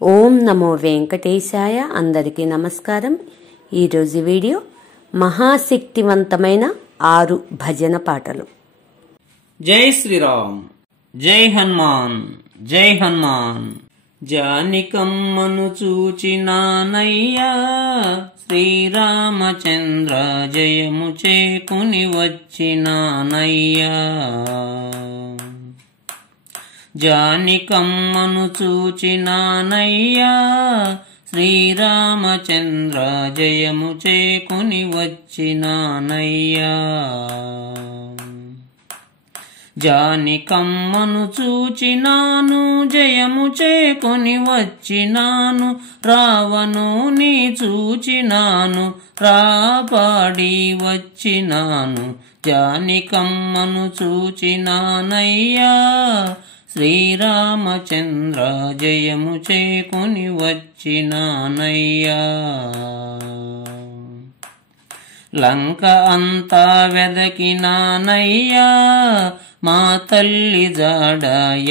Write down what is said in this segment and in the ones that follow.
ఓం నమో వెంకటేశాయ. అందరికీ నమస్కారం. ఈరోజు వీడియో మహాశక్తివంతమైన 6 భజన పాటలు. జై శ్రీరామ్, జై హనుమాన్, జై హనుమాన్. జానికమ్మను చూచినానయ్యా, శ్రీరామచంద్ర జయము చేకుని వచ్చినానయ్యా. జానికమ్మను చూచినానయ్యా, శ్రీరామచంద్ర జయము చేకుని వచ్చినానయ్యా. జానికమ్మను చూచినాను, జయము చేకొని వచ్చినాను. రావణుని చూచినాను, రాపాడి వచ్చినాను. జానికమ్మను చూచినానయ్యా, శ్రీరామచంద్ర జయము చేకొని వచ్చినానయ్యా. లంక అంతా వెదకినానయ్యా, మా తల్లి జాడ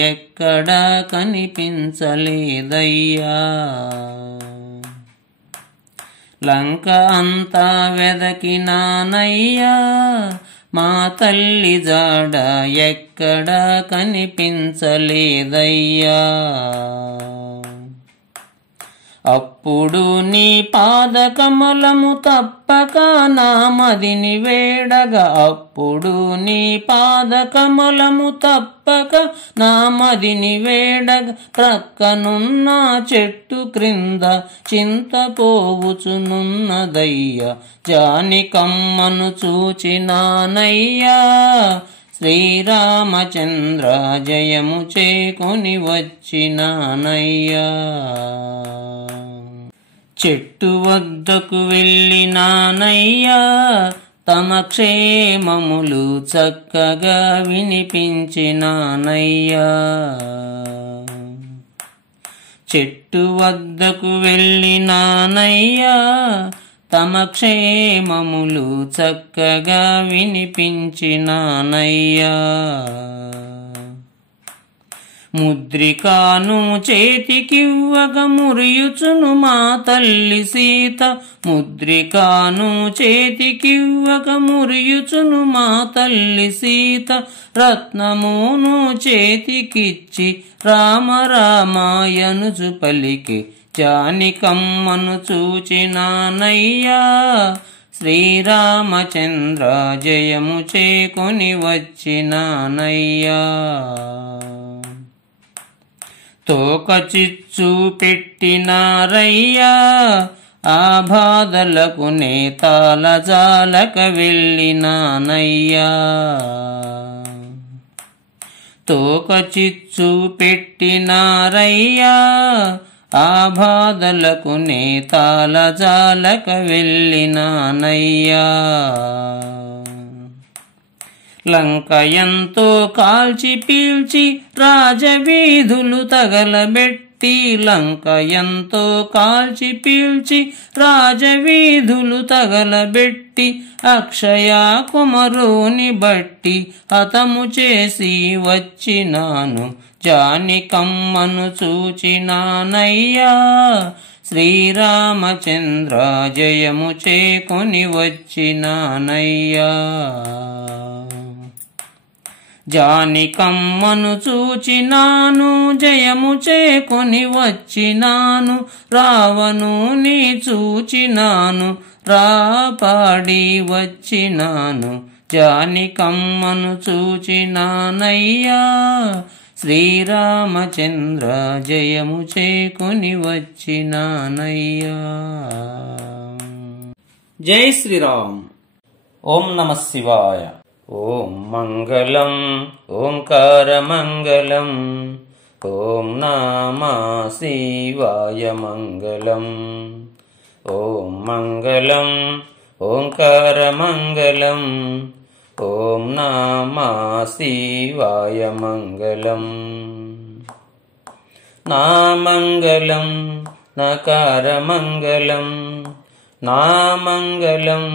ఎక్కడా కనిపించలేదయ్యా. లంక అంతా వెదకినానయ్యా, మా తల్లి జాడ ఎక్కడా కనిపించలేదయ్యా. అప్పుడు నీ పాదకమలము తప్పక నా మదిని వేడగా, అప్పుడు నీ పాదకమలము తప్పక నా మదిని వేడగా. ప్రక్కనున్న చెట్టు క్రింద చింతపోవుచునున్నదయ్యా. జానికమ్మను చూచినానయ్యా, శ్రీరామచంద్ర జయము చేకొని వచ్చినానయ్యా. చెట్టు వద్దకు వెళ్ళినానయ్యా, తమ క్షేమములు చక్కగా వినిపించినానయ్యా. చెట్టు వద్దకు వెళ్ళినానయ్యా, తమ క్షేమములు చక్కగా వినిపించినానయ్యా. ముద్రికాను చేతికివ్వగా మురియుచును మా తల్లి సీత. ముద్రికాను చేతికివ్వగా మురియుచును మా తల్లి సీత. రత్నమును చేతికిచ్చి రామ రామాయనుచు పలికి. జానికమ్మను చూచినానయ్యా, శ్రీరామచంద్ర జయము చేకొని వచ్చినానయ్యా. తోక చిచ్చు పెట్టినారయ్యా, ఆ బాధలకు నేతాల జాలక వెళ్ళినానయ్యా. తోక చిచ్చు పెట్టినారయ్యా, ఆ బాధలకు నేతాల జాలక వెళ్ళినానయ్యా. లంక ఎంతో కాల్చి పీల్చి రాజవీధులు తగలబెట్టి. లంక ఎంతో కాల్చి పీల్చి రాజవీధులు తగలబెట్టి. అక్షయ కుమరుని బట్టి హతము చేసి వచ్చినాను. జానికమ్మను చూచినానయ్యా, శ్రీరామచంద్ర జయము చేకొని వచ్చినానయ్యా. జానికమ్మను చూచినాను, జయము చేకొని వచ్చినాను. రావణుని చూచినాను, రాపాడి వచ్చినాను. జానికమ్మను చూచినానయ్యా, శ్రీరామచంద్ర జయము చేకొని వచ్చినానయ్యా. జై శ్రీరామ్. ఓం నమః శివాయ. ఓం మంగళం ఓంకార మంగళం, ఓం నమః శివాయ మంగళం. ఓం మంగళం ఓంకార మంగళం, ఓం నమః శివాయ మంగళం. నా మంగళం నకార మంగళం, నా మంగళం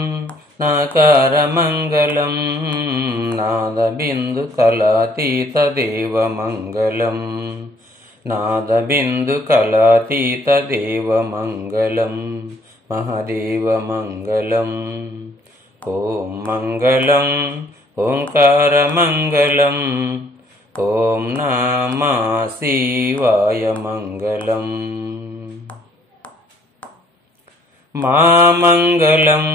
నకార మంగళం. నాద బిందు కళాతీత దేవ మంగళం. नादबिन्दुकलातीतदेवमङ्गलं महदेवमङ्गलम् ॐ मङ्गलं ओङ्कारमङ्गलम् ॐ नमः शिवाय मङ्गलम् मामङ्गलं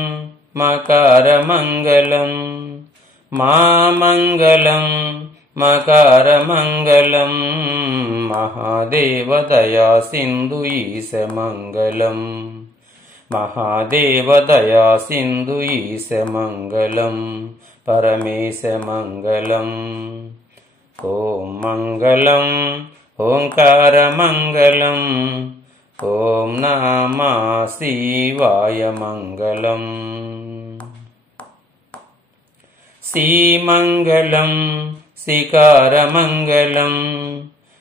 मकारमङ्गलं मामङ्गलं मकारमङ्गलं महादेवदया सिन्धु ईशमङ्गलं महादेवदया सिन्धु ईशमङ्गलं परमेशमङ्गलम् ॐ मङ्गलं ओङ्कारमङ्गलम् ॐ नमः शिवाय मङ्गलम् श्रीमङ्गलं श्रीकारमङ्गलं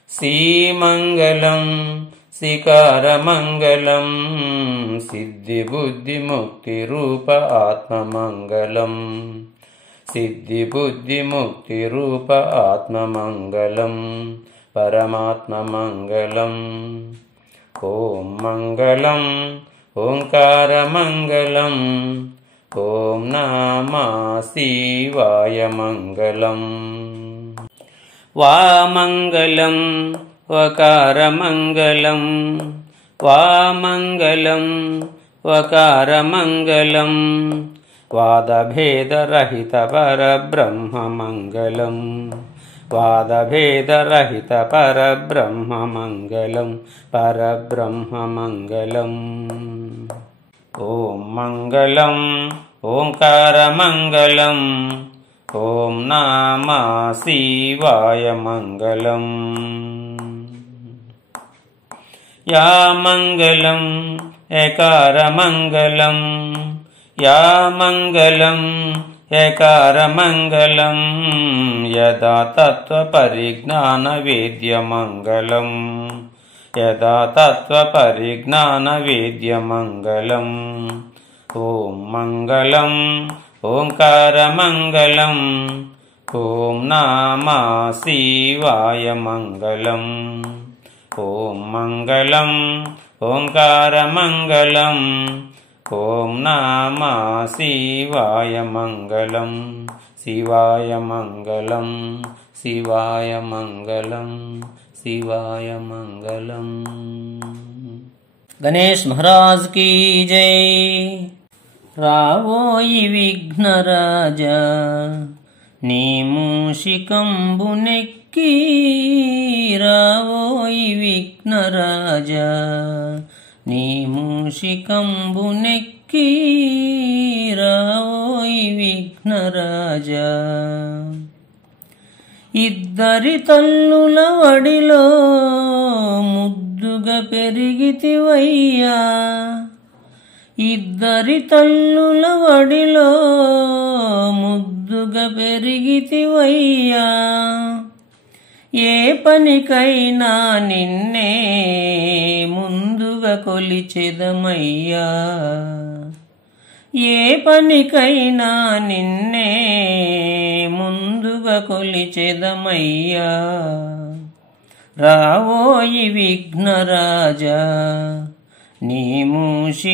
श्रीमङ्गलं श्रीकारमङ्गलं सिद्धिबुद्धिमुक्तिरूप आत्ममङ्गलं सिद्धिबुद्धिमुक्तिरूप आत्ममङ्गलं परमात्ममङ्गलम् ॐ मङ्गलं ओङ्कारमङ्गलम् ॐ नमः शिवाय मङ्गलम् वामङ्गलं वकारमङ्गलं वामङ्गलं वकारमङ्गलं वादभेदरहितपरब्रह्ममङ्गलं वादभेदरहितपरब्रह्ममङ्गलं परब्रह्ममङ्गलम् ॐ मङ्गलं ओङ्कारमङ्गलं ॐ नमः शिवाय मङ्गलम् या मङ्गलं एकारमङ्गलं या मङ्गलं एकारमङ्गलं यदा तत्त्वपरिज्ञानवेद्यमङ्गलं यदा तत्त्वपरिज्ञानवेद्यमङ्गलं ॐ मङ्गलं ओङ्कारमङ्गलं ॐ नमः शिवाय मङ्गलम् ॐ मङ्गलं ओङ्कारमङ्गलं ॐ नमः शिवाय मङ्गलं शिवाय मङ्गलं शिवाय मङ्गलं शिवाय मङ्गलम्। गणेश महाराज की जय। रावोयि विघ्नराजा नी मूषिकम्बुनेक्की रावोयि विघ्नराजा नी मूषिकम्बुनेक्की रावोयि विघ्नराजा ఇద్దరి తల్లుల వడిలో ముద్దుగా పెరిగితివయ్యా ఇద్దరి తల్లుల వడిలో ముద్దుగా పెరిగితివయ్యా ఏ పనికైనా నిన్నే ముందుగా కొలిచెదమయ్యా ఏ పనికైనా నిన్నే ముందుగా కొలిచెదమయ్యా రావోయి విఘ్నరాజా నీ మూషికంబునెక్కి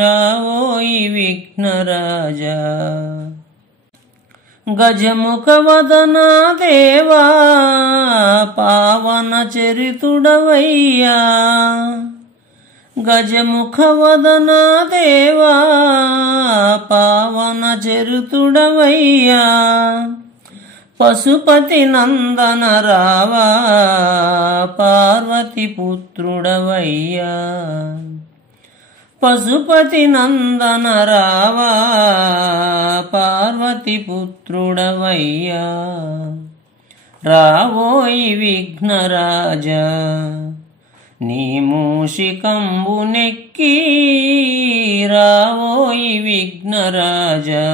రావోయి విఘ్నరాజా గజముఖ వదనా దేవా పావన చరితుడవయ్యా గజముఖ వదనా దేవా పావన చరితుడవయ్యా పశుపతి నందన రావా పార్వతి పుత్రుడవయ్యా పశుపతి నందన రావా పార్వతి పుత్రుడవయ్యా రావోయి విఘ్నరాజా నీ మూషికంబునెక్కి రావోయి విఘ్నరాజా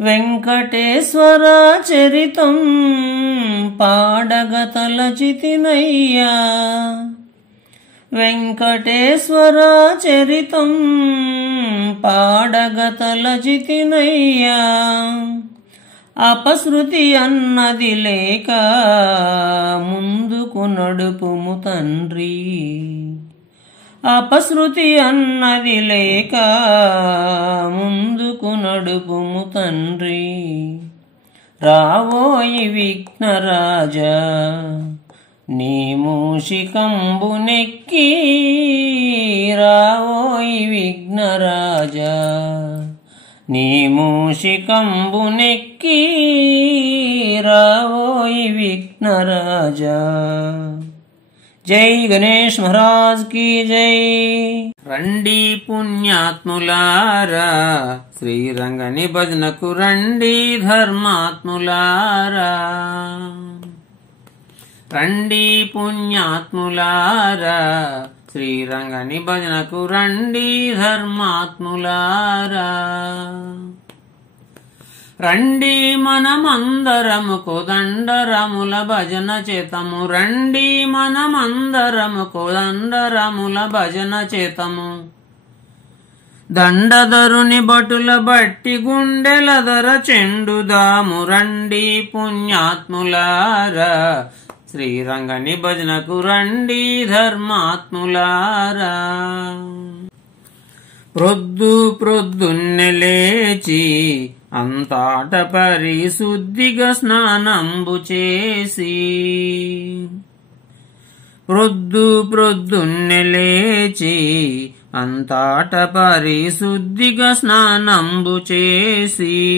వెంకటేశ్వర చరితం పాడగ తలచితినయ్యా వెంకటేశ్వర చరితం పాడగ తలచితినయ్యా అపశృతి అన్నది లేక ముందుకు నడుపుము తండ్రి. అపశృతి అన్నది లేక ముందుకు నడుపుము తండ్రి. రావోయి విఘ్నరాజా నీ మూషికంబునెక్కి, రావోయి విఘ్నరాజా నీ మూషికంబునెక్కి, రావోయి విఘ్నరాజా. జై గణేష్ మహారాజ్ की జై. రండి పుణ్యాత్ములారా శ్రీరంగని భజనకు రండి ధర్మాత్ములారా. రండి పుణ్యాత్ములారా శ్రీరంగని భజనకు రండి ధర్మాత్ములారా. రండి మనమందరము కోదండరాముల భజన చేతము. రండి మనమందరము కోదండరాముల భజన చేతము. దండధరుని భటుల బట్టి గుండెలదర చెండుదాము. రండి పుణ్యాత్ములారా శ్రీరంగని భజనకు రండి ధర్మాత్ములారా. ప్రొద్దున్నే లేచి అంతట పరిశుద్ధిగా స్నానంబు చేసి. ప్రొద్దున్నే లేచి అంతట పరిశుద్ధిగా స్నానంబు చేసి.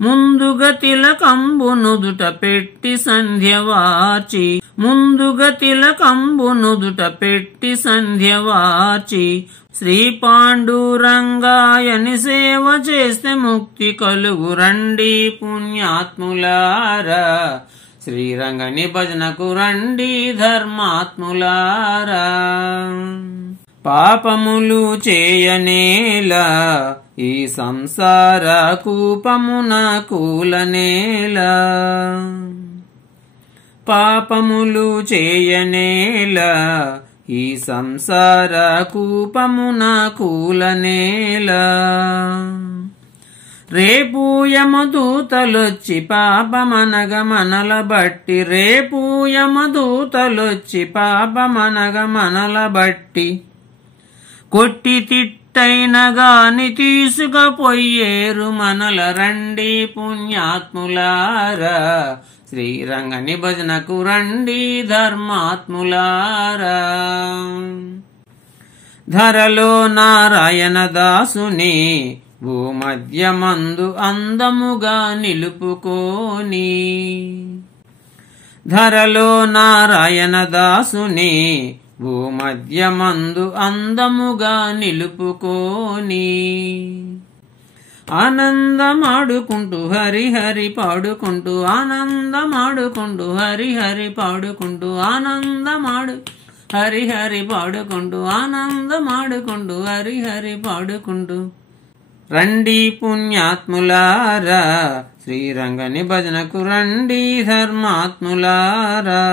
ముందుగా తిలకంబు నుదుట పెట్టి సంధ్యవార్చి. ముందుగా తిలకంబు నుదుట పెట్టి సంధ్యవార్చి. శ్రీ పాండురంగాయని సేవ చేస్తే ముక్తి కలుగు. రండి పుణ్యాత్ములారా శ్రీరంగని భజనకు రండి ధర్మాత్ములారా. పాపములు చేయనేలా ఈ సంసార కూపమున కూలనేలా. పాపములు చేయనేలా ఈ సంసార కూపమున కూలనేలా. రేపు యమదూతలొచ్చి పాపమనగ మనల బట్టి. రేపు యమదూతలొచ్చి పాపమనగ మనల బట్టి. కొట్టి తిట్టైన గాని తీసుకపోయేరు మనల. రండి పుణ్యాత్ములారా శ్రీరంగని భజనకు రండి ధర్మాత్ములారా. ధరలో నారాయణ దాసుని భూమధ్యమందు అందముగా నిలుపుకోని. ధరలో నారాయణ దాసుని భూమధ్యమందు అందముగా నిలుపుకోని. ఆనందమాడుకుంటూ హరిహరి పాడుకుంటూ. ఆనందమాడుకుంటూ హరిహరి పాడుకుంటూ. ఆనందమాడు హరిహరి పాడుకుంటూ. ఆనందమాడుకుంటూ హరిహరి పాడుకుంటూ. రండి పుణ్యాత్ములారా శ్రీరంగని భజనకు రండి ధర్మాత్ములారా.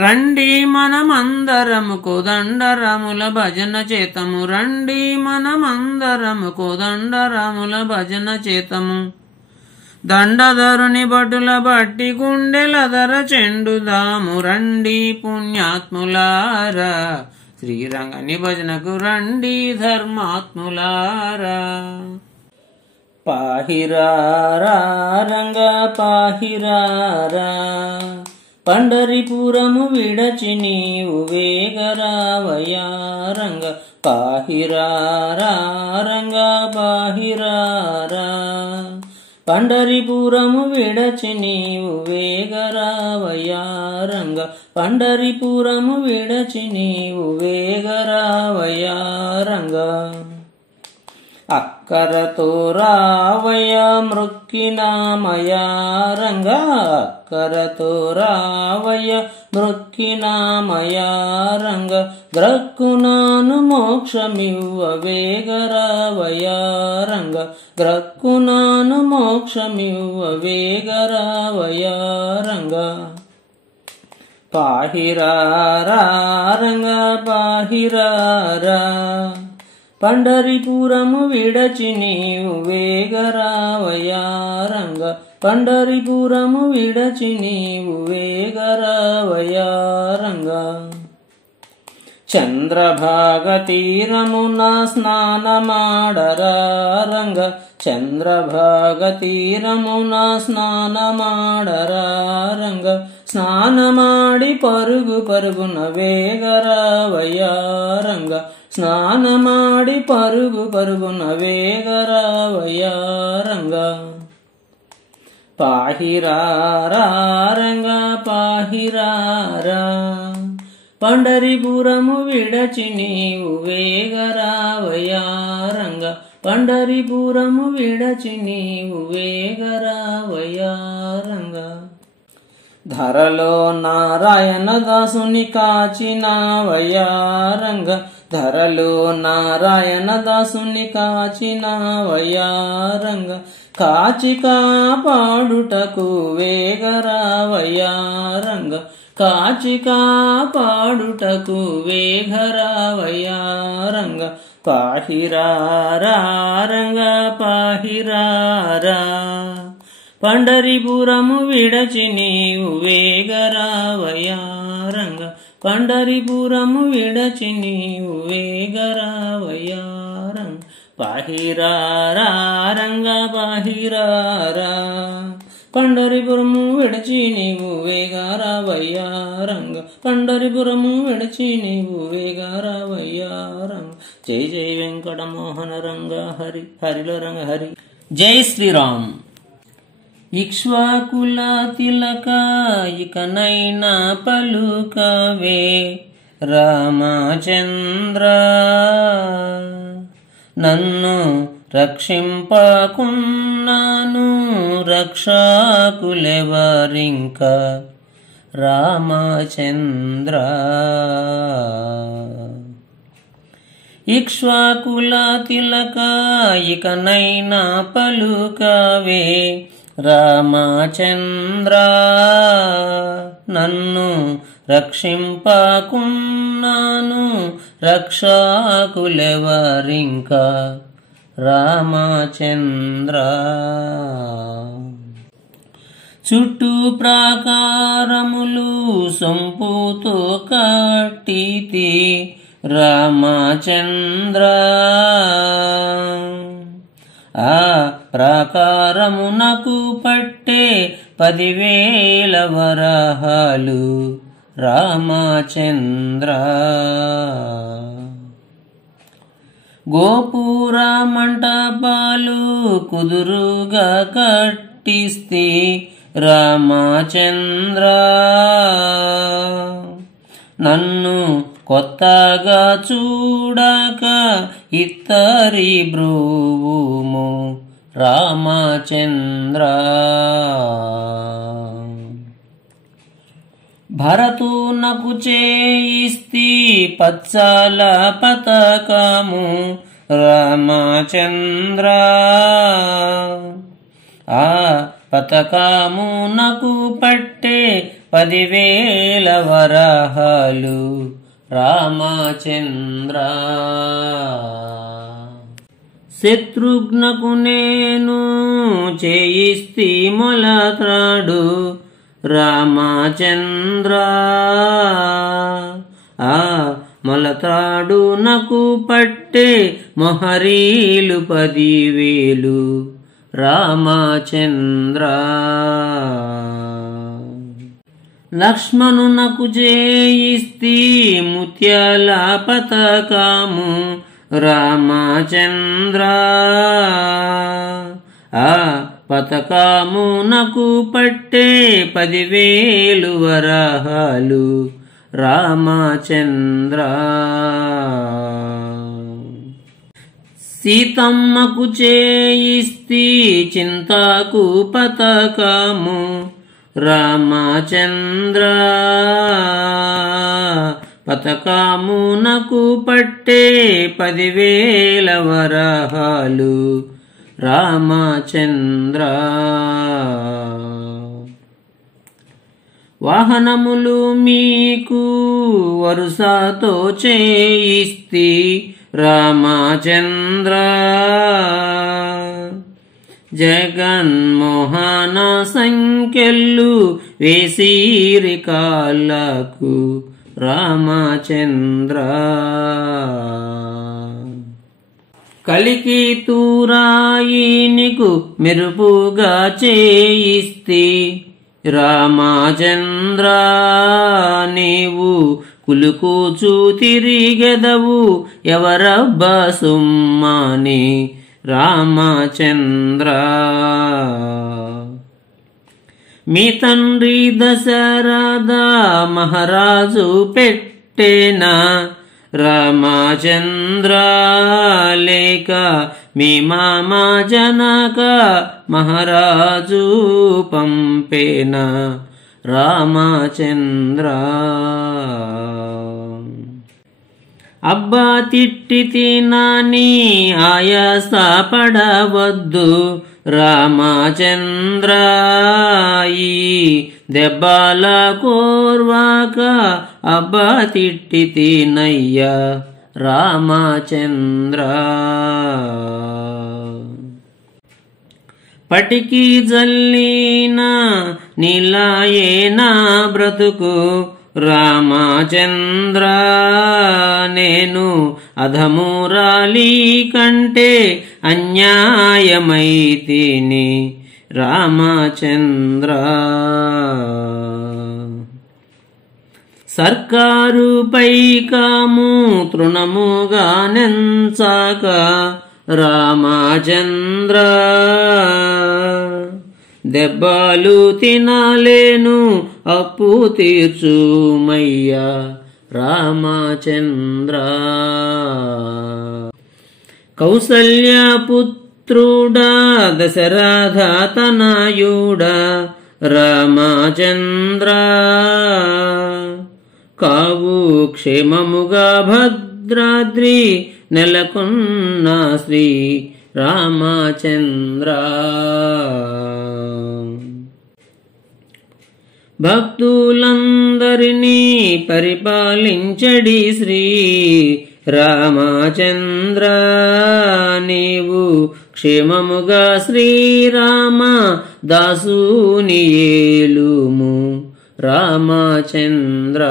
రండి మనమందరము కోదండరాముల భజన చేతము. రండి మనమందరము కోదండరాముల భజన చేతము. దండధరుని భటుల బట్టి గుండెలదర చెండుదాము. రండి పుణ్యాత్ములారా శ్రీరంగని భజనకు రండి ధర్మాత్ములారా. పాహిరారా రంగ పాహిరారా పండరిపురము విడచి నీవు వేగరావయా రంగ. పాహిరారా రంగ పాహిరారా పండరిపురము విడచి నీవు వేగరావయా రంగ. పండరిపురము విడచి నీవు వేగరావయా రంగ. అక్కరతో రావయ మృక్కినామయా రంగ. అక్కరతో రావయ మృక్కినామయా రంగ. గ్రక్కునాను మోక్షమివ్వ వేగరావయా రంగ. గ్రక్కునాను మోక్షమివ్వ వేగరావయా రంగ. పాహిరారా రంగ పాహిరారా పండరిపురము విడచి నీవు వేగరావయ్యా రంగ పండరిపురము విడచి నీవు వేగరావయ్యా రంగ చంద్రభాగ తీరమున స్నానమాడరా రంగ చంద్రభాగ తీరమున స్నానమాడరా రంగ స్నానమాడి పరుగు పరుగున వేగరావయ్యా రంగ స్నానమాడి పరుగు పరుగున వేగరావయ్యా రంగ పాహిరారా రంగ పాహిరారా పండరిపురము విడచి నీవు వేగరావయ్యా రంగ పండరిపురము విడచి నీవు వేగరావయ్యా రంగ ధరలో నారాయణ దాసుని కాచినావయ్యా రంగ ధరలో నారాయణ దాసుని కాచినావయ్యా రంగ కాచి కాపాడుటకు వేగరావయ్యా రంగ కాచి కాపాడుటకు వేగరావయ్యా రంగ పాహిరారా రంగ పాహిరారా పండరిపురము విడచి నీవు వేగరావయ్యా రంగ పండరిపురము విడచి నీవు వేగరావయ్యా రంగ పాహిరారా రంగ పాహిరారా పండరిపురము విడచి నీవు వేగరావయ్యా రంగ పండరిపురము విడచి నీవు వేగరావయ్యా రంగ జై జై వెంకటమోహన రంగ హరి హరిలో రంగ హరి జై శ్రీరామ్ ఇక్ష్వాకుల తిలక ఇకనైనా పలుకవే రామచంద్ర నన్ను రక్షింపకున్నాను రక్షకులెవరింక రామచంద్ర ఇక్ష్వాకుల తిలక ఇకనైనా పలుకవే రామచంద్ర నన్ను రక్షింపకున్నాను రక్షకులెవరింక రామచంద్ర చుట్టూ ప్రాకారములు సొంపుతో కట్టితి రామచంద్ర ఆ ప్రాకారమునకు పట్టే 10,000 వరహాలు రామచంద్ర గోపుర మంటపాలు కుదురుగా కట్టిస్తే రామచంద్ర నన్ను కొత్తగా చూడక ఇత్తరి బ్రువుము రామచంద్ర భరతునకు చేయిస్తి పచ్చల పతకము రామచంద్ర ఆ పతకమునకు పట్టే 10,000 వరహాలు రామచంద్ర శత్రుఘ్నకు నేను చేయిస్తి మొలత్రాడు రామచంద్ర ఆ మొలత్రాడు నాకు పట్టే మొహరీలు 10,000 రామచంద్ర లక్ష్మణునకు చేయిస్తి ముత్యాల పతకము రామచంద్ర ఆ పతకమునకు పట్టే 10,000 వరహాలు రామచంద్ర సీతమ్మకు చేయిస్తి చింతకు పతకము రామచంద్ర పతకమునకు పట్టే 10,000 వరహాలు రామచంద్ర వాహనములు మీకు వరుసతో చేయిస్తి రామచంద్ర జగన్మోహన సంఖ్యలు వేసిరి కాళ్ళకు రామచంద్ర కలికి తూరాయి నీకు మెరుపుగా చేయిస్తే రామచంద్ర నీవు కులుకూచు తిరిగెదవు ఎవరబ్బా సుమ్మాని రామచంద్ర మీ తండ్రి దశరథ మహారాజు పెట్టేనా రామచంద్ర లేక మీ మామ జనక మహారాజు పంపేనా రామచంద్ర అబ్బా తిట్టి తినాని ఆయాస పడవద్దు రామచంద్ర ఈ దెబ్బల కోర్వాక అబ్బా తిట్టి తినయ్యా రామచంద్ర పటికి జల్లిన నీలాయేనా బ్రతుకు రామచంద్ర నేను అధమురాలి కంటే అన్యాయమైతిని రామచంద్ర సర్కారుపై కాము తృణముగా నెంచాక రామచంద్ర దెబ్బలు తినలేను అప్పు తీర్చుమయ్యా రామచంద్ర కౌసల్య పుత్రుడా దశరథ తనయుడా రామచంద్ర కావు క్షేమముగా భద్రాద్రి నెలకొన్న శ్రీ రామచంద్ర భక్తులందరినీ పరిపాలించడి శ్రీ రామచంద్ర నీవు క్షేమముగా శ్రీరామ దాసుని ఏలుము రామచంద్ర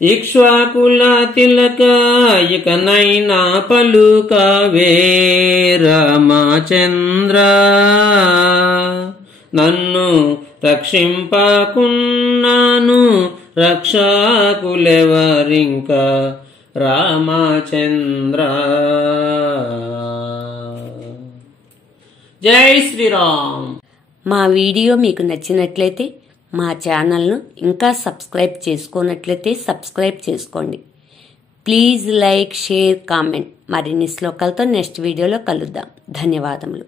ఇక్ష్వాకుల తిలక ఇకనైనా పలుకవే రామచంద్ర నన్ను రక్షింపకున్నాను రక్షకులెవరింక రామచంద్ర జై శ్రీరామ్. మా వీడియో మీకు నచ్చినట్లయితే మా ఛానల్ను ఇంకా సబ్స్క్రైబ్ చేసుకోనట్లయితే సబ్స్క్రైబ్ చేసుకోండి. Please like, share, comment. మరిన్ని శ్లోకాలతో నెక్స్ట్ వీడియోలో కలుద్దాం. ధన్యవాదములు.